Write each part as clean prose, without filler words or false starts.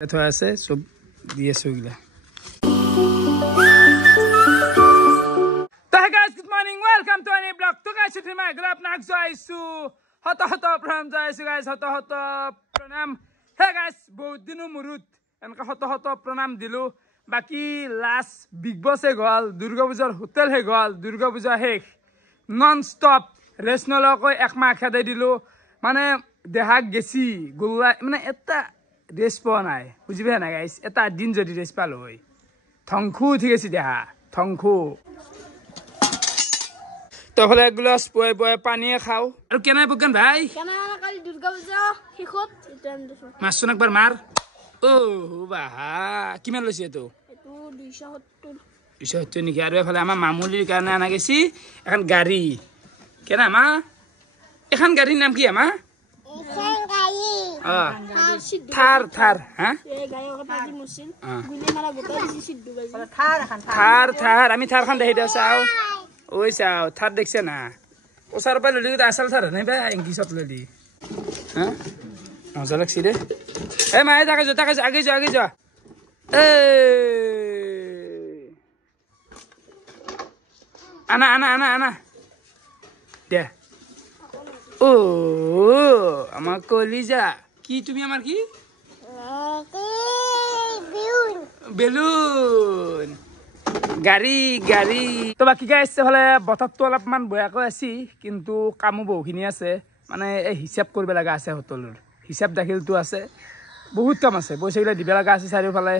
থোৱা আছে সব দি আছো গিলা তো guys good morning welcome to any blog তো গাইস তুমি আগলা আপনাক যাইছো হত হত প্ৰণাম যাইছো গাইস হত হত প্ৰণাম হে গাইস বহুত দিন মুৰুত এনেকা হত হত প্ৰণাম দিলো বাকি লাস্ট বিগ বস হে গল দুৰ্গা পূজাৰ হোটেল হে গল দুৰ্গা পূজা শেষ নন স্টপ ৰেষ্ট নলকৈ এক মাহ খেদাই দিলো মানে দেহাক গেছি গুল্লা মানে এটা রেস্ট পাওয়া নাই বুঝবে না গাইস এটা দিন যদি রেস্ট পালো হয় থংখু ঠিক আছে দেহা থংখু তো হলে এক গ্লাস বয়ে বয়ে পানি খাও আর কেন বুগান ভাই কেন কাল দুর্গা পূজা শেষত এটা আনছো মাছন একবার মার ও বাহা কিমান লৈছে তো এটো 270 270 নেকি আর এফালে আমার মামুলির কারণে আনা গেছি এখন গাড়ি কেন আমা এখন গাড়ির নাম কি আমা এখন গাড়ি থার থার হ্যাঁ এই গাড়ি কথা দি মুসিল গুলি মারা গোটা দিছি সিদ্ধু বাজি থার থার আমি থার খান দেখাই দাও চাও ওই চাও থার দেখছে না ওসার পাই ললি আসল থার নাই ভাই ইংলিশত ললি হ্যাঁ মজা লাগছি রে এ মায়ে তাকে যা আগে যা এ আনা দে ও আমার কলিজা কি তুমি আমার কি বেলুন গাড়ী তো বাকি গাইছ হলে বতৰটো অলপমান বয়াকৈ আছি কিন্তু কামো বহুখিনি আছে মানে এই হিচাপ কৰিব লগা আছে হোটেলৰ হিচাপ দাখিলটো আছে বহুত কাম আছে পইচাগিলা দিব লগা আছে চাৰিওফালে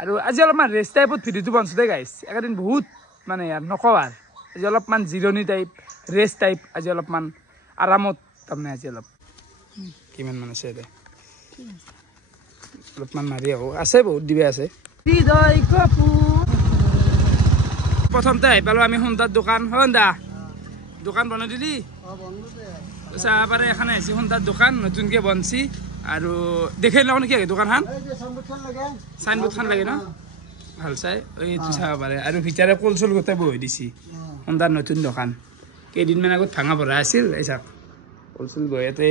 আৰু আজি অলপমান ৰেষ্ট টাইপত ভিডিঅ'টো বনছো দেই গাইছ একেদিন বহুত মানে নকওঁ আৰু আজি অলপমান জিৰণি টাইপ ৰেষ্ট টাইপ আজি অলপমান আৰামত তাৰমানে আজি অলপ কিমান মান আছে দে অলপমান মাৰি আহো আছে বহুত দিবে আছে হৃদয় কাপুৰ প্ৰথমতে আহি পালো আমি সোণদাৰ দোকান সোণদা দোকান বনাই দিলি চাহ পাৰে এখানে আহিছে সোণদাৰ দোকান নতুনকে বনছি আৰু দেখাই লওঁ নেকি দোকানখন চাইনবোৰ্ড খান লাগে ন ভাল চাই এইটো চাব পাৰে আৰু ভিতৰে কল চল গোটেই বহি দিছি সোণদাৰ নতুন দোকান কেইদিনমান আগত ভাঙা পৰা আছিল এই চাওক কল চল বহি ইয়াতে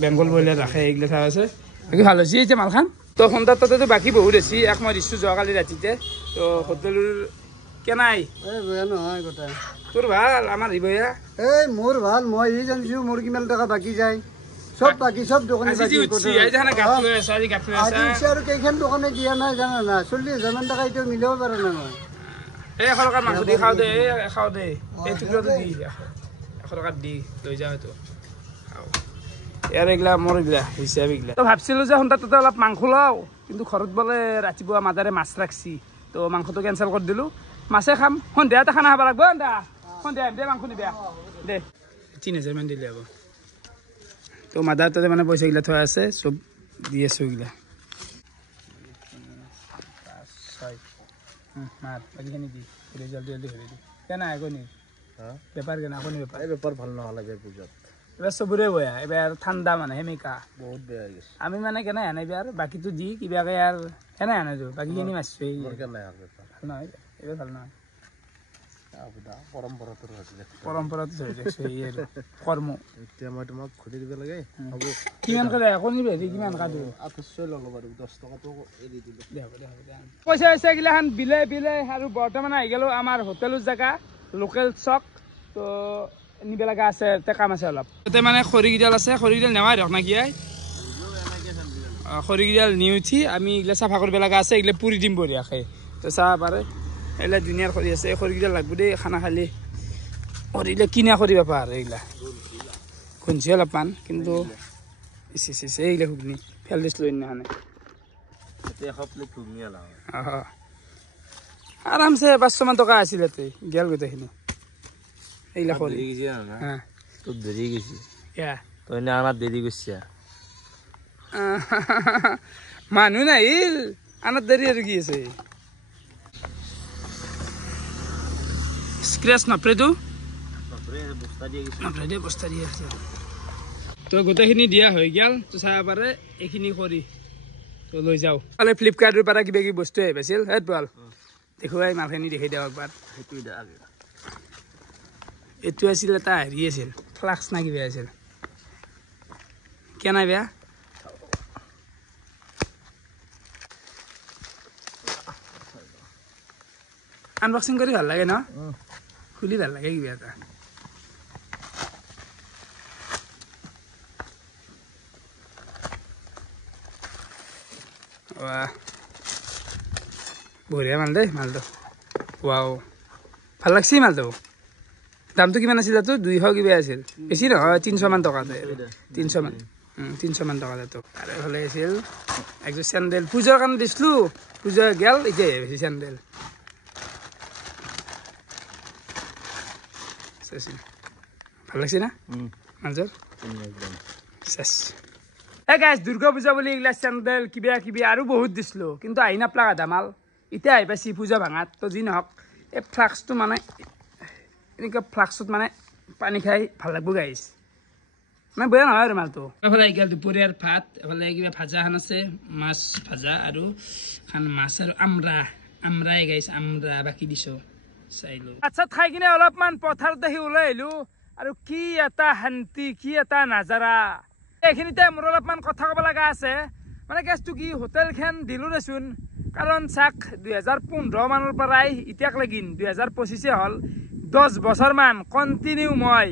বেংগল বইলাৰ ৰাখে এইগিলা চাহ আছে বাকী ভাল হৈছে এতিয়া মালখান তো সোণদাৰ তাতেতো বাকী বহুত আছে এক মই দিছোঁ যোৱাকালি ৰাতিতে তো হোটেলৰ কেনাই নহয় কথা তোৰ ভাল আমাৰ ইবয়া এই মোৰ ভাল মই এই জানিছো মোৰ কিমান টকা বাকী যায় সব বাকী সব দোকানে বাকী আৰু কেইখন দোকানে দিয়া নাই জানা না 40,000 মান টকা এতিয়া মিলাব পাৰা নাই মই এই 100 টকাৰ মাংস দি খাওঁ দে এই টুকুৰাটো দি 100 টকাত দি লৈ যাওঁ এইটো ইয়াৰ এইগিলা মোৰ এইগিলা হিচাপ এইগিলা তো ভাবছিলো যে সোনটা তাতে অলপ মাংস লওঁ কিন্তু ঘৰত বোলে ৰাতিপুৱা মাদাৰে মাছ ৰাখছি তো মাংসটো কেঞ্চেল কৰি দিলোঁ মাছে খাম সন্ধিয়াতে খানা খাব লাগব সন্ধিয়া দে মাংস নিদিয়া দে 3,000 মান দিলে হ'ব তো মাদাৰ তাতে মানে পইচাগিলা থোৱা আছে চব দি আছো এইগিলা মাৰ বাকীখিনি দি জলদি হেৰি দি কেনে কণী বেপাৰ কেনে কণী বেপাৰ ভাল নালাগে পূজাত এবাৰ চবৰে বেয়া এবাৰ ঠাণ্ডা মানে সেমেকা বহুত বেয়া হৈ গৈছে আমি মানে কেনে আনে এবাৰ বাকীটো দি কিবাকে আৰু কেনে আনে বাকীখিনি মাছটো ভাল নহয় এবাৰ ভাল নহয় পৰম্পৰাটো কৰ্ম এতিয়া মই তোমাক খুলি দিব লাগে কিমান কণী হেৰি কিমান কাটো 800 ল'ব বাৰু 10 টকাটো এৰি দিলো পইচা এগিলাখান বিলে আৰু বৰ্তমান আহি গ'লো আমাৰ হোটেলৰ জেগা লোকেল চক তো নিব লগা আছে কাম আছে অলপ তাতে মানে খৰিকেইডাল আছে খৰিকেইডাল নেৱাই ধৰক নাকি খৰিকেইডাল নি উঠি আমি এইগিলা চাফা কৰিব লগা আছে এইগিলা পুৰি দিম বঢ়িয়াকৈ তো চাব পাৰে এইগিলা ধুনীয়াৰ খৰি আছে খৰিকেইডাল লাগব দেই খানা খালি খৰিগিলা কিনা খৰি পাবা আৰু এইগিলা খুঞ্চি অলপমান কিন্তু এইগিলা ঘুগনি ফেল দিছিলোঁ সেইদিনাখনে আৰামছে 500 মান টকা আছিল ইয়াতে গেল গোটেইখিনি এইগিলা খৰি তোৰ দেৰি গৈছে তই আমাৰ দেৰি গৈছে মানুহ নাহিল আনাৰ দেৰি আৰু কি আছে স্ক্ৰেচ নপৰেতো বস্তা দি আছে তো গোটেইখিনি দিয়া হৈ গ'ল তো চাব পাৰে এইখিনি কৰি তো লৈ যাওঁ কালি ফ্লিপকাৰ্টৰ পৰা কিবা কিবি বস্তু আহি পাইছিল হেত ভাল দেখুৱাই মালখিনি দেখাই দিয়ক একবাৰ এইটো আছিল এটা হেৰি আছিল ফ্লাক্স না কিবা আছিল কেনে বেয়া আনবক্সিং কৰি ভাল লাগে ন খুলি ভাল লাগে কিবা এটা বঢ়িয়া মাল দেই মালটো ৱাও ভাল লাগছি মালটো দামটো কিমান আছিল তাতো 200 কিবা আছিল বেছি নহয় 300 মান টকা 300 মান 300 মান টকা তাতো আৰু ভালে আছিল একযোৰ চেণ্ডেল পূজাৰ কাৰণে দিছিলো পূজা গেল এতিয়া বেছি চেণ্ডেল ভাল লাগছে না মালযোৰ চেছ এই গাইজ দুৰ্গা পূজা বুলি এইগিলা চেণ্ডেল কিবা কিবি আৰু বহুত দিছিলো কিন্তু আহি নাপলাক আধা মাল এতিয়া আহি পাইছি পূজা ভাঙাত তো যি নহওক এই ফ্লাক্সটো মানে এনেকুৱা ফ্লাক্সত মানে পানী খাই ভাল লাগব গাইজ মানে বেয়া নহয় আৰু মালটো এফালে আহি গ'ল দুপৰীয়াৰ ভাত এফালে কিবা ভাজা এখন আছে মাছ ভাজা আৰু এখন মাছ আৰু আমৰাই গাইজ আমৰা বাকী দিছো চাইলো আচ্ছা খাই কিনে অলপমান পথাৰত দেখি ওলাই আহিলো আৰু কি এটা শান্তি কি এটা নাজাৰা এইখিনিতে মোৰ অলপমান কথা ক'ব লগা আছে মানে কেছটো কি হোটেলখন দিলো দেচোন কাৰণ চাক 2015 মানৰ পৰাই এতিয়াক লাগিন 2025 হ'ল 10 বছৰমান কণ্টিনিউ মই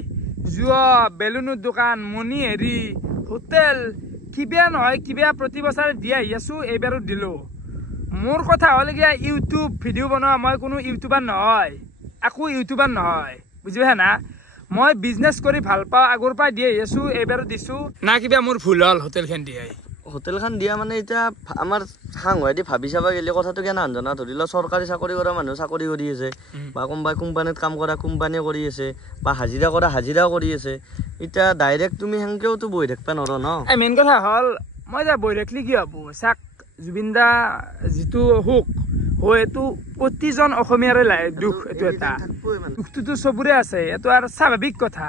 যোৱা বেলুনৰ দোকান মণি হেৰি হোটেল কিবা নহয় কিবা প্ৰতি বছৰে দি আহি আছো এইবাৰো দিলো মোৰ কথা হ'ল কি ইউটিউব ভিডিঅ' বনোৱা মই কোনো ইউটিউবাৰ নহয় আকৌ ইউটিউবাৰ নহয় বুজি পাইছা না মই বিজনেছ কৰি ভাল পাওঁ আগৰ পৰা দি আহি আছো এইবাৰো দিছো না কিবা মোৰ ভুল হ'ল হোটেলখন দিয়াই হোটেলখন দিয়া মানে এতিয়া আমাৰ সাংঘাতিক ভাবি চাব গেলে কথাটো কেনে আনজনা ধৰি লওক চৰকাৰী চাকৰি কৰা মানুহ চাকৰি কৰি আছে বা কোনোবাই কোম্পানীত কাম কৰা কোম্পানী কৰি আছে বা হাজিৰা কৰা হাজিৰাও কৰি আছে এতিয়া ডাইৰেক্ট তুমি সেনেকেওতো বহি থাকিব নোৱাৰা ন মেইন কথা হ'ল মই যে বহি থাকিলে কি হ'ব চাক জুবিন দা যিটো হুক হয় এইটো প্ৰতিজন অসমীয়াৰে দুখ এইটো এটা দুখটোতো চবৰে আছে এইটো আৰু স্বাভাৱিক কথা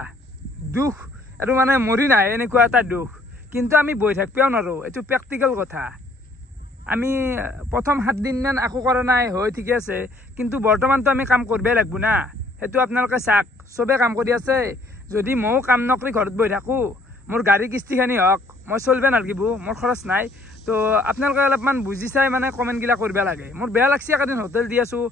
দুখ আৰু মানে মৰি নাই এনেকুৱা এটা দুখ কিন্তু আমি বহি থাকিবও নোৱাৰো এইটো প্ৰেক্টিকেল কথা আমি প্ৰথম 7 দিনমান একো কৰা নাই হয় ঠিকে আছে কিন্তু বৰ্তমানতো আমি কাম কৰিবই লাগিব না সেইটো আপোনালোকে চাক চবে কাম কৰি আছে যদি ময়ো কাম নকৰি ঘৰত বহি থাকোঁ মোৰ গাড়ী কিস্তিখানি হওক মই চলিব নালাগিব মোৰ খৰচ নাই তো আপোনালোকে অলপমান বুজি চাই মানে কমেণ্টগিলা কৰিব লাগে মোৰ বেয়া লাগছে একেদিন হোটেল দি আছোঁ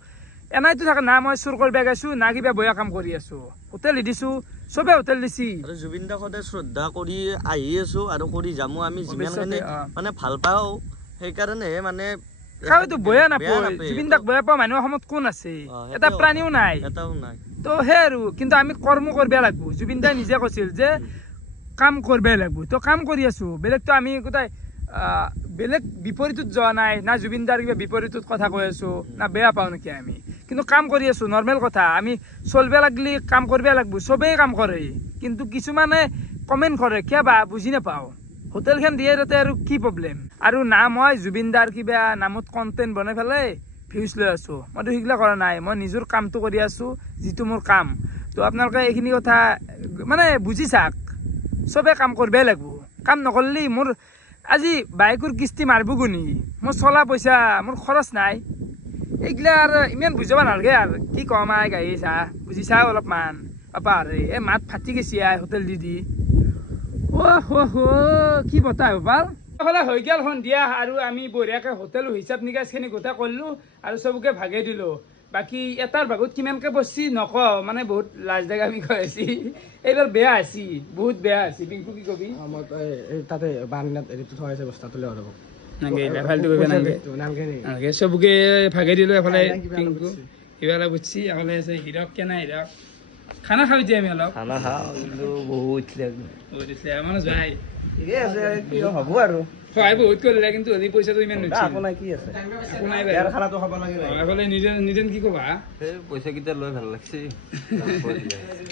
এনাইতো থাকে না মই চুৰ কৰিব গৈছোঁ না কিবা বেয়া কাম কৰি আছোঁ হোটেল দিছোঁ চবে হোটেল দিছি আৰু জুবিন দাক সদায় শ্ৰদ্ধা কৰি আহি আছো আৰু কৰি যামো আমি যিমানখিনি মানে ভাল পাওঁ সেইকাৰণে মানে কাউতো বেয়া নাপায় জুবিন দাক বেয়া পোৱা মানুহ অসমত কোন আছে এটা প্ৰাণীও নাই এটাও নাই তো সেই আৰু কিন্তু আমি কৰ্ম কৰিব লাগিব জুবিন দাই নিজে কৈছিল যে কাম কৰিবই লাগিব তো কাম কৰি আছোঁ বেলেগতো আমি গোটাই বেলেগ বিপৰীতত যোৱা নাই না জুবিন দাৰ কিবা বিপৰীতত কথা কৈ আছোঁ না বেয়া পাওঁ নেকি আমি কিন্তু কাম কৰি আছোঁ নৰ্মেল কথা আমি চলিব লাগিলে কাম কৰিব লাগিব চবেই কাম কৰে কিন্তু কিছুমানে কমেণ্ট কৰে কিয় বা বুজি নাপাওঁ হোটেলখন দিয়ে তাতে আৰু কি প্ৰব্লেম আৰু না মই জুবিন দাৰ কিবা নামত কণ্টেণ্ট বনাই পেলাই ভিউজ লৈ আছোঁ মইতো সেইগিলা কৰা নাই মই নিজৰ কামটো কৰি আছোঁ যিটো মোৰ কাম তো আপোনালোকে এইখিনি কথা মানে বুজি চাওক চবে কাম কৰিবই লাগিব কাম নকৰিলে মোৰ আজি বাইকৰ কিস্তি মাৰিব গুণি মোৰ চলা পইচা মোৰ খৰচ নাই এইগিলা আৰু ইমান বুজাব নালাগে আৰু কি কম আই গাড়ী চাহ বুজি চা অলপমান পাপা আৰে এই মাত ফাটি গৈছে আই হোটেল দি কি বতাহ পাল এইফালে হৈ গ'ল সন্ধিয়া আৰু আমি বঢ়িয়াকৈ হোটেলো হিচাপ নিকাচখিনি গোটেই কৰিলোঁ আৰু চবকে ভাগে দিলোঁ বাকী এটাৰ ভাগত কিমানকৈ বসছি নকওঁ মানে বহুত লাজ লগা বিষয় হৈছে এইবাৰ বেয়া হৈছে বহুত বেয়া হৈছে পিংকু কি কবি তাতে বাৰান্দাত হেৰিটো থোৱা আছে বস্তাটো লৈ যাব নালাগে চবকে ভাগে দিলোঁ এফালে পিংকু ইফালে বুজছি এফালে আছে হিৰক কেনে হিৰক খানা খাবি যে আমি অলপ খানা খাওঁ কিন্তু বহুত মানে যাই হ'ব আৰু সহায় বহুত কৰিলে কিন্তু হলি পইচাটো ইমান আপোনাৰ কি আছে খানাটো খাব লাগে এফালে নিজে কি ক'বা পইচাকেইটা লৈ ভাল লাগছে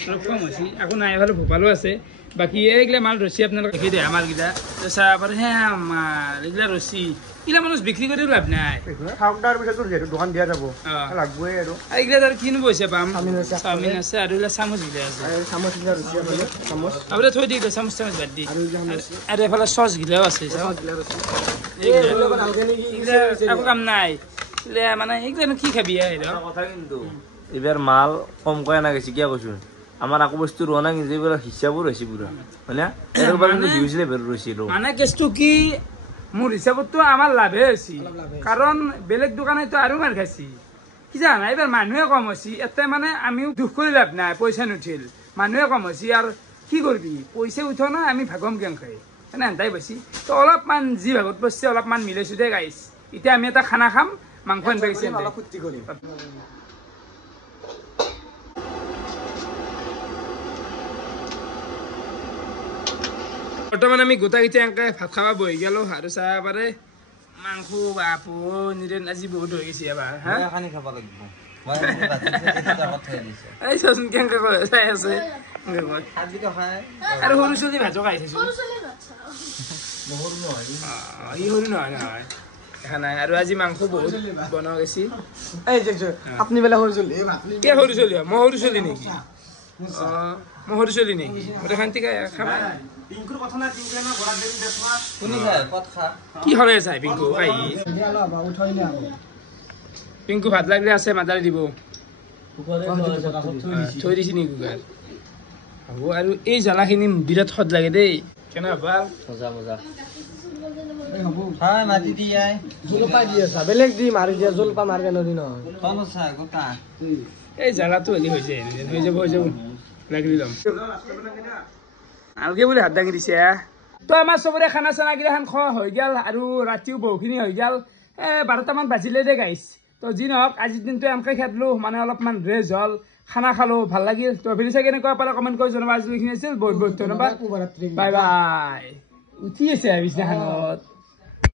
অলপ কম হৈছে একো নাই এফালে ভোপালো আছে বাকী এইগিলা মাল ৰচি আপোনালোকে দেখি দিয়ে মালকেইটা চাহ হে মাল এইগিলা ৰচি এইগিলা মানুহ বিক্ৰী কৰি লাভ নাই দোকান দিয়া যাব লাগবই আৰু এইগিলা আৰু কিনো পইচা পাম চাওমিন আছে আৰু এইগিলা চামুচগিলা আছে আপুনি থৈ দি চামুচ বাদ দি আৰু এইফালে চচগিলাও আছে একো কাম নাই মানে এইগিলানো কি খাবি কথা কিন্তু এইবাৰ মাল কমকৈ অনা গৈছে কিয় কৈছো আমাৰ আকৌ বস্তু ৰোৱা নাই কিন্তু এইবাৰ হিচাপো ৰৈছে পুৰা হয় না এবাৰ কিন্তু হিউজলে ৰৈছিলো মানে কেছটো কি মোৰ হিচাপততো আমাৰ লাভে হৈছে কাৰণ বেলেগ দোকানেতো আৰু মাৰ খাইছি কি জানা এইবাৰ মানুহে কম হৈছে এতে মানে আমিও দুখ কৰি লাভ নাই পইচা নুঠিল মানুহে কম হৈছে আৰু কি কৰিবি পইচা উঠ না আমি ভাগম কেং খাই এনে এন্তাই পাইছি তো অলপমান যি ভাগত পইছে অলপমান মিলাইছো দে গাইছ এতিয়া আমি এটা খানা খাম মাংস আনবা গৈছে অলপ ফূৰ্তি কৰিম বৰ্তমান আমি গোটাকেইটা এনেকে ভাত খাব বহি গেলো আৰু চাহ পাৰে মাংস বাপু নিৰেন আজি বহুত হৈ গৈছে এবাৰ হা এই চোন কেনেকে চাই আছে আৰু সৰু চলি ভাজো খাইছে ই সৰু নহয় নহয় খানা আৰু আজি মাংস বহুত বনোৱা গৈছে আপুনি বেলা সৰু চলি কে সৰু চলি মই সৰু চলি নেকি মই সৰু চলি নেকি গোটে শান্তি খাবা কি হলে চাই পিংকু পিংকু ভাত লাগিলে আছে মাতাৰি দিব থৈ দিছি নেকি কুকাৰ হ'ব আৰু এই জ্বালাখিনি বিৰাট সদ লাগে দেই কেনে ভাল বেলেগ দি মাৰি দিয়া জলপা মাৰিব নদী নহয় এই জ্বালাটো হেৰি হৈ যায় হৈ যাব লাগি ল'ম আলগে বোলে হাত দাঙি দিছে তো আমাৰ চবৰে খানা চানা গিলাখান খোৱা হৈ গ'ল আৰু ৰাতিও বহুখিনি হৈ গ'ল 12টামান বাজিলে দে গাইছ তো যি নহওক আজিৰ দিনটো এনেকৈ খেদলো মানে অলপমান ৰেজ হ'ল খানা খালো ভাল লাগিল তো ভিডিঅ' চাই কেনেকুৱা পালে কমেণ্ট কৰি জনাবা আজিলৈকে আছিল বহুত বহুত ধন্যবাদ বাই বাই উঠি আছে বিছনাখনত